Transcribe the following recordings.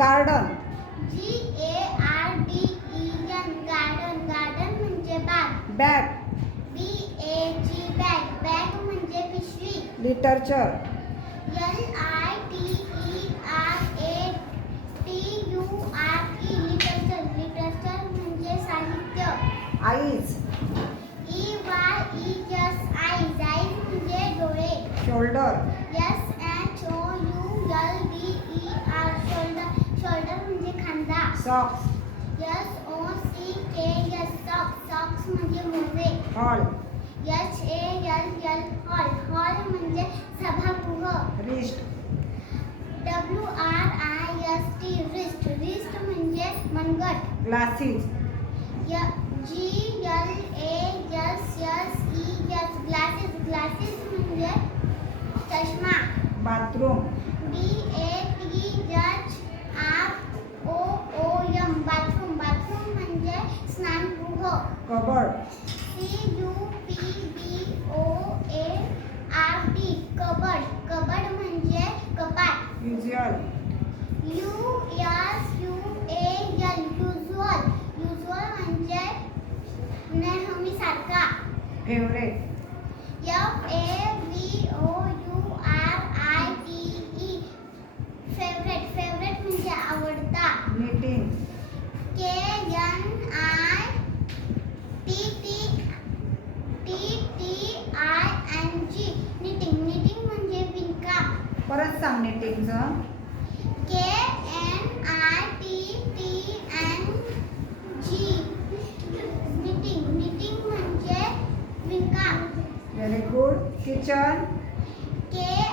Garden. GARDEN garden. Garden म्हणजे बाग. Bag. BAG bag. Bag म्हणजे पिशवी. लिटरेचर. LITERATURE literature. लिटरेचर म्हणजे साहित्य. आईज. EYES eyes. आईज म्हणजे डोळे. शोल्डर. SHOULDER शोल्डर म्हणजे खांदा. सॉक्स. SOCKS सॉक्स म्हणजे मोजे. हॉल. HALL हॉल म्हणजे सभागृह. रिस्ट. WRIST रिस्ट म्हणजे मनगट. ग्लासेस. GLASSES ग्लासेस म्हणजे चष्मा. बाथरूम. BATHROOM बाथरूम म्हणजे स्नानगृह. कबर्ड. CUPBOARD कबर्ड म्हणजे कपाट. युजुअल. युजुअल म्हणजे नेहमी सारखा. फेवरेट. FAVORITE फेवरेट म्हणजे आवडता. निटिंग. KNITTING निटिंग म्हणजे विणकाम. परत सांग निटिंगचं. KNITTING निटिंग म्हणजे विणकाम. Very good. Kitchen. KITCHEN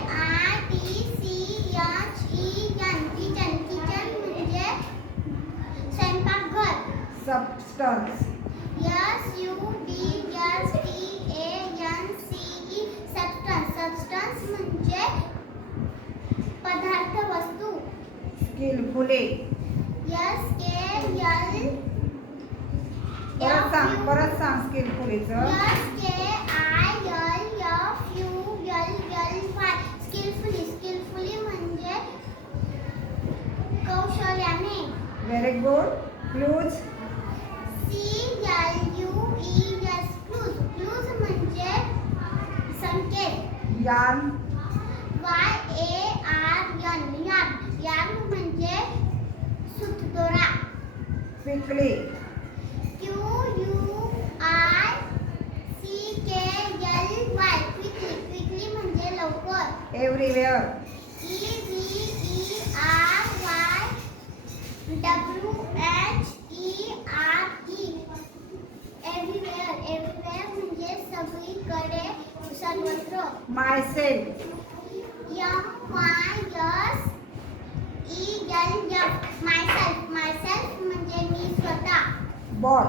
kitchen म्हणजे स्वयंपाकघर. सबस्टन्स. सबस्टन्स म्हणजे पदार्थ वस्तू. स्किलफुली. परत सांग स्किलफुलीचं. स्किलफुली म्हणजे कौशल्याने. Very good. क्लूज. क्लूज म्हणजे संकेत. यार्न. यार्न म्हणजे सूतदोरा. क्विकली. क्विकली म्हणजे लवकर. एव्हरीवेअर. एव्हरीवेअर म्हणजे सगळीकडे सर्वत्र. मायसेल्फ. मायसेल्फ म्हणजे मी स्वतः. बॉट.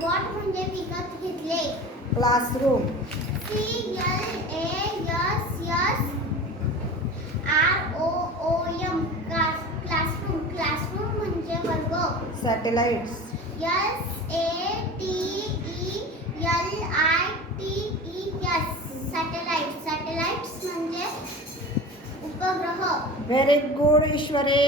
बॉट म्हणजे विकत घेतले. क्लासरूम. CLASSROOM क्लासरूम म्हणजे वर्ग. सॅटेलाइट्स. SATELITES सॅटेलाइट्स म्हणजे उपग्रह. Very good ईश्वरे.